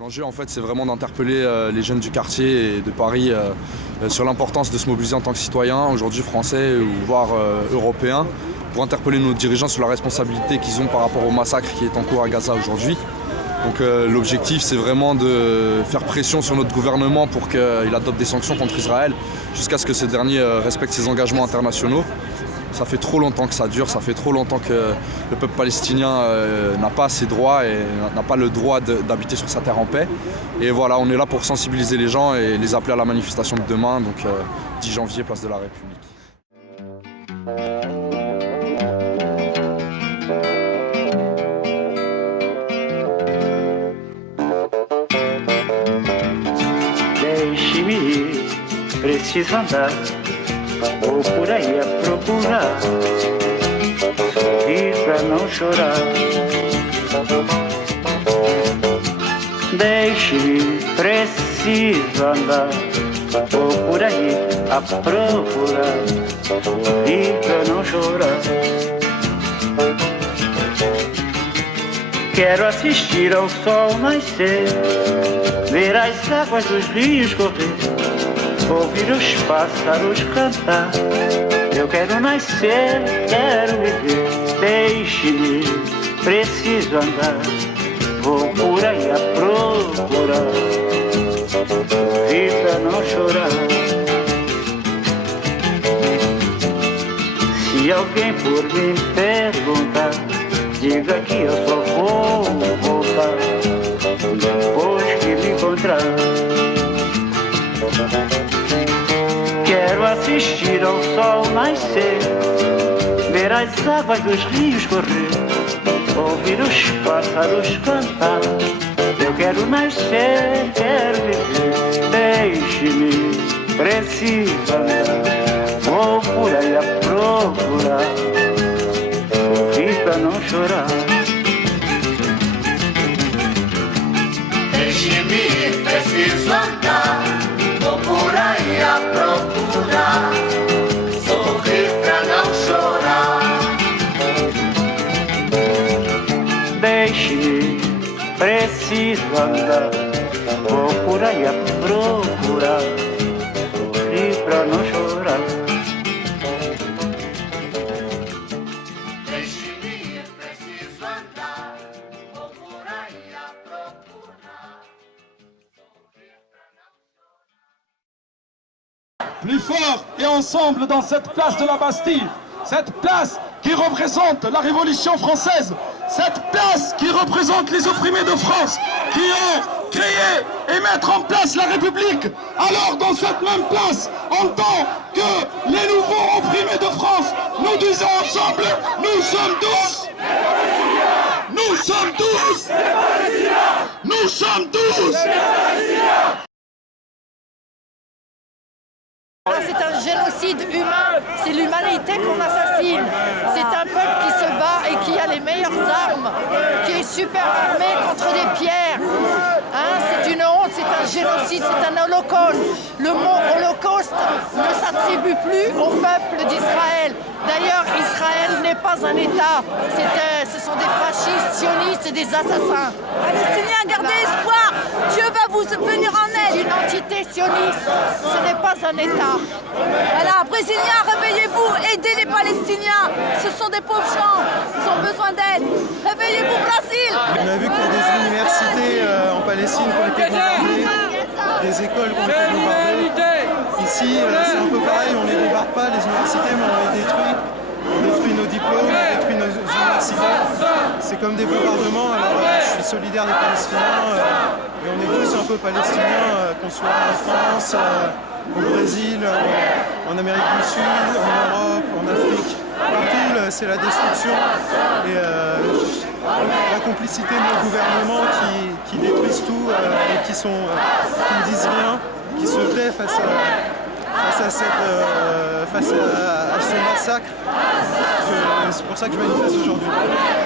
L'enjeu en fait c'est vraiment d'interpeller les jeunes du quartier et de Paris sur l'importance de se mobiliser en tant que citoyen, aujourd'hui français ou voire européen, pour interpeller nos dirigeants sur la responsabilité qu'ils ont par rapport au massacre qui est en cours à Gaza aujourd'hui. Donc l'objectif c'est vraiment de faire pression sur notre gouvernement pour qu'il adopte des sanctions contre Israël jusqu'à ce que ce dernier respecte ses engagements internationaux. Ça fait trop longtemps que ça dure, ça fait trop longtemps que le peuple palestinien n'a pas ses droits et n'a pas le droit d'habiter sur sa terre en paix. Et voilà, on est là pour sensibiliser les gens et les appeler à la manifestation de demain, donc 10 janvier, place de la République. Deixe-me ir, preciso andar. Vou por aí a procurar, sorrir pra não chorar. Deixe-me, preciso andar. Vou por aí a procurar, sorrir pra não chorar. Quero assistir ao sol nascer, ver as águas dos rios correr, ouvir os pássaros cantar. Eu quero nascer, quero viver. Deixe-me, preciso andar. Vou por aí a procurar, sorrir pra não chorar. Se alguém por mim perguntar, diga que eu só vou voltar depois que me encontrar. Quero assistir ao sol nascer, ver as águas dos rios correr, ouvir os pássaros cantar. Eu quero nascer, quero viver. Deixe-me, preciso andar. Vou por aí a procurar, sorrir pra não chorar. Deixe-me ir, preciso andar. Vou por aí a procurar, sorrir pra não chorar. Deixe-me, preciso andar. Vou por aí a procurar, sorrir pra não chorar. Deixe-me ir, preciso andar. Vou por aí a procurar, sorrir pra não chorar. Plus fort et ensemble dans cette place de la Bastille, cette place qui représente la Révolution française, cette place qui représente les opprimés de France, qui ont créé et mettre en place la République. Alors dans cette même place, en tant que les nouveaux opprimés de France, nous disons ensemble, nous sommes tous, nous sommes tous, nous sommes tous. C'est un génocide humain, c'est l'humanité qu'on assassine. C'est un peuple qui se bat et qui a les meilleures armes, qui est super armé contre des pierres. C'est une honte, c'est un génocide, c'est un holocauste. Le mot holocauste ne s'attribue plus au peuple d'Israël. D'ailleurs, Israël n'est pas un État. Ce sont des fascistes, sionistes et des assassins. Palestiniens, gardez espoir. Dieu va vous venir en aide. C'est une entité sioniste, ce n'est pas un État. Voilà, Brésiliens, réveillez-vous, aidez les Palestiniens. Ce sont des pauvres gens, ils ont besoin d'aide. Réveillez-vous, Brésil. On a vu qu'il y a des universités en Palestine qui ont été bombardées, des écoles qui ont été bombardées. Ici, c'est un peu pareil, on ne les bombarde pas, les universités, mais on les détruit. On détruit nos diplômes, on détruit nos universités. C'est comme des bombardements, alors je suis solidaire des Palestiniens. Et on est tous un peu palestiniens, qu'on soit en France, au Brésil, en Amérique du Sud, en Europe, en Afrique. Partout, c'est la destruction et la complicité de nos gouvernements qui détruisent tout et qui ne disent rien, qui se taient face à ce massacre. C'est pour ça que je manifeste aujourd'hui.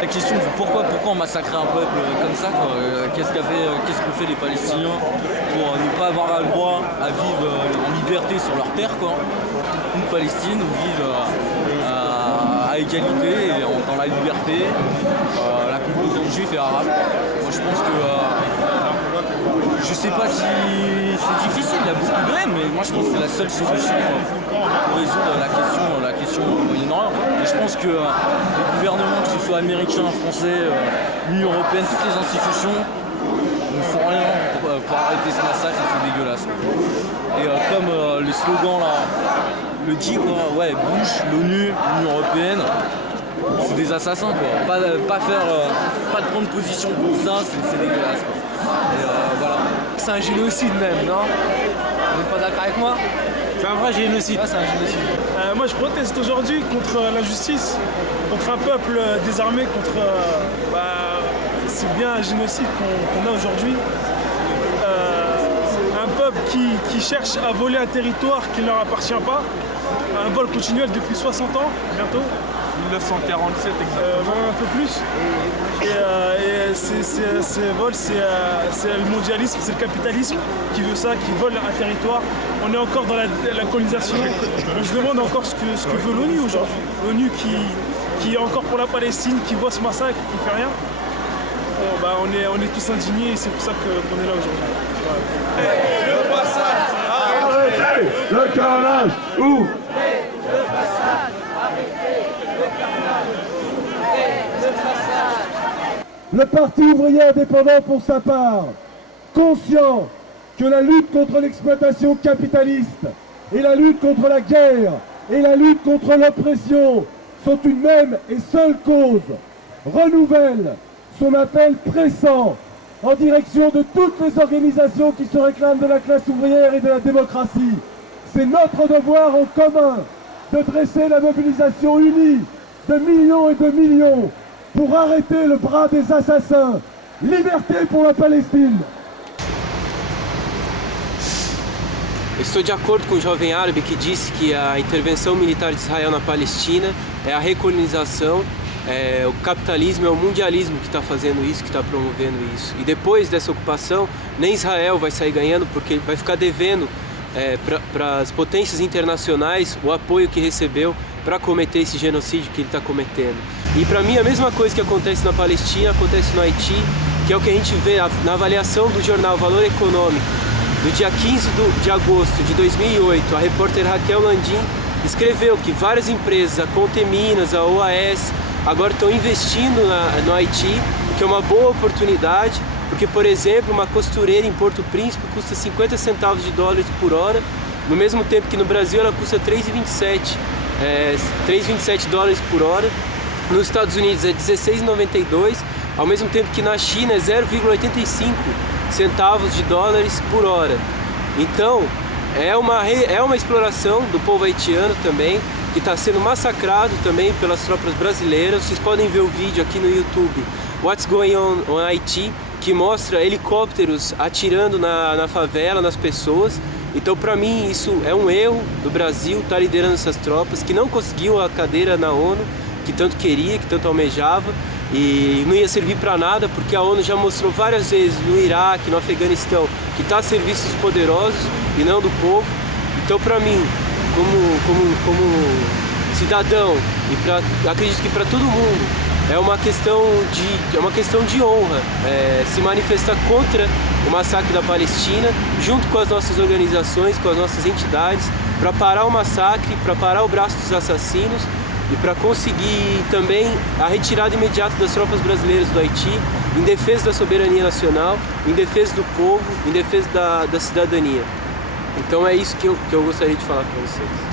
La question du pourquoi on massacrait un peuple comme ça, quoi. Qu'est-ce qu'ont fait les Palestiniens pour ne pas avoir le droit à vivre en liberté sur leur terre, quoi. Une Palestine où vivent à égalité et dans la liberté, la composante juive et arabe. Moi je pense que je sais pas si c'est difficile, il y a beaucoup de haine, mais moi je pense que c'est la seule solution pour résoudre la question au Moyen-Orient. Et je pense que les gouvernements, que ce soit américains, français, l'Union européenne, toutes les institutions ne font rien pour arrêter ce massacre, c'est dégueulasse. Et comme le slogan là le dit, quoi, ouais, Bush, l'ONU, l'Union européenne, c'est des assassins, quoi. Pas de prendre position pour ça, c'est dégueulasse, quoi. Et voilà. C'est un génocide même, non? Vous n'êtes pas d'accord avec moi? C'est un vrai génocide. Ah, c'est un génocide. Moi je proteste aujourd'hui contre l'injustice, contre un peuple désarmé, c'est bien un génocide qu'on a aujourd'hui. Un peuple qui cherche à voler un territoire qui ne leur appartient pas, un vol continuel depuis 60 ans, bientôt. 1947 exactement. Un peu plus. Et ces vols, c'est le mondialisme, c'est le capitalisme qui veut ça, qui vole un territoire. On est encore dans la colonisation. On se demande encore ce que veut l'ONU aujourd'hui. L'ONU qui est encore pour la Palestine, qui voit ce massacre et qui ne fait rien. On est tous indignés et c'est pour ça qu'on est là aujourd'hui. Le passage, arrêtez le carnage, où Le Parti ouvrier indépendant, pour sa part, conscient que la lutte contre l'exploitation capitaliste et la lutte contre la guerre et la lutte contre l'oppression sont une même et seule cause, renouvelle son appel pressant en direction de toutes les organisations qui se réclament de la classe ouvrière et de la démocratie. C'est notre devoir en commun de dresser la mobilisation unie de millions et de millions pour arrêter le bras des assassins. Liberté pour la Palestine. Estou de acordo com o jovem árabe que disse que a intervenção militar de Israel na Palestina é a recolonização, o capitalismo, é o mundialismo que está fazendo isso, que está promovendo isso. E depois dessa ocupação, nem Israel vai sair ganhando porque vai ficar devendo para as potências internacionais o apoio que recebeu para cometer esse genocídio que ele está cometendo. E para mim a mesma coisa que acontece na Palestina acontece no Haiti, que é o que a gente vê na avaliação do jornal Valor Econômico, do dia 15 de agosto de 2008, a repórter Raquel Landim escreveu que várias empresas, a Conte Minas, a OAS, agora estão investindo no Haiti, que é uma boa oportunidade, porque, por exemplo, uma costureira em Porto Príncipe custa 50 centavos de dólares por hora, no mesmo tempo que no Brasil ela custa 3,27 dólares por hora, nos Estados Unidos é 16,92, ao mesmo tempo que na China é 0,85 centavos de dólares por hora. Então, é uma exploração do povo haitiano também, que está sendo massacrado também pelas tropas brasileiras. Vocês podem ver o vídeo aqui no YouTube, What's Going On Haiti, que mostra helicópteros atirando na favela, nas pessoas. Então, para mim, isso é um erro do Brasil, estar liderando essas tropas, que não conseguiu a cadeira na ONU, que tanto queria, que tanto almejava, e não ia servir para nada, porque a ONU já mostrou várias vezes no Iraque, no Afeganistão, que está a serviço dos poderosos e não do povo. Então, para mim, como cidadão, e acredito que para todo mundo, é uma questão de honra se manifestar contra o massacre da Palestina, junto com as nossas organizações, com as nossas entidades, para parar o massacre, para parar o braço dos assassinos e para conseguir também a retirada imediata das tropas brasileiras do Haiti, em defesa da soberania nacional, em defesa do povo, em defesa da cidadania. Então é isso que eu gostaria de falar para vocês.